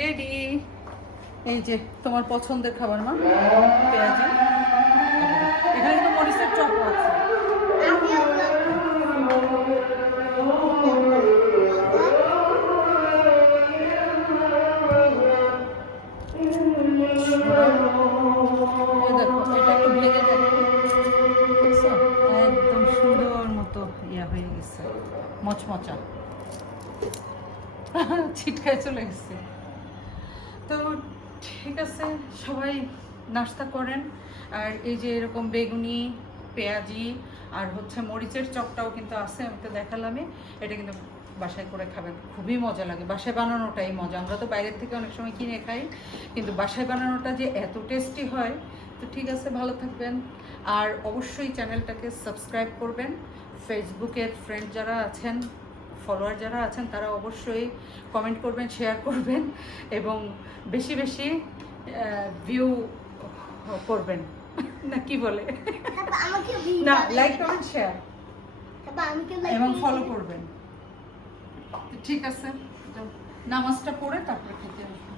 Ready. এই যে তোমার পছন্দের খাবার মা, পেঁয়াজি। এখানে কিন্তু মরিচের চপ আছে। দেখো এটা একটু ভেঙে দেখো, দেখছো একদম সুন্দর মতো ইয়া হয়ে গেছে, মচমচা। ছিটকায় চলে গেছে। তো ঠিক আছে, সবাই নাস্তা করেন। আর এই যে এরকম বেগুনি, পেঁয়াজি আর হচ্ছে মরিচের চপটাও কিন্তু আছে, আমি তো দেখালামই। এটা কিন্তু বাসায় করে খাবেন, খুবই মজা লাগে। বাসায় বানানোটাই মজা। আমরা তো বাইরের থেকে অনেক সময় কিনে খাই, কিন্তু বাসায় বানানোটা যে এত টেস্টি হয়। তো ঠিক আছে, ভালো থাকবেন। আর অবশ্যই চ্যানেলটাকে সাবস্ক্রাইব করবেন। ফেসবুকের ফ্রেন্ড যারা আছেন, ফলোয়ার যারা আছেন, তারা অবশ্যই কমেন্ট করবেন, শেয়ার করবেন এবং বেশি বেশি ভিউ করবেন, না কি বলে, না লাইক কমেন্ট শেয়ার এবং ফলো করবেন। ঠিক আছে, নামাজটা পড়ে তারপরে খেতে আসবেন।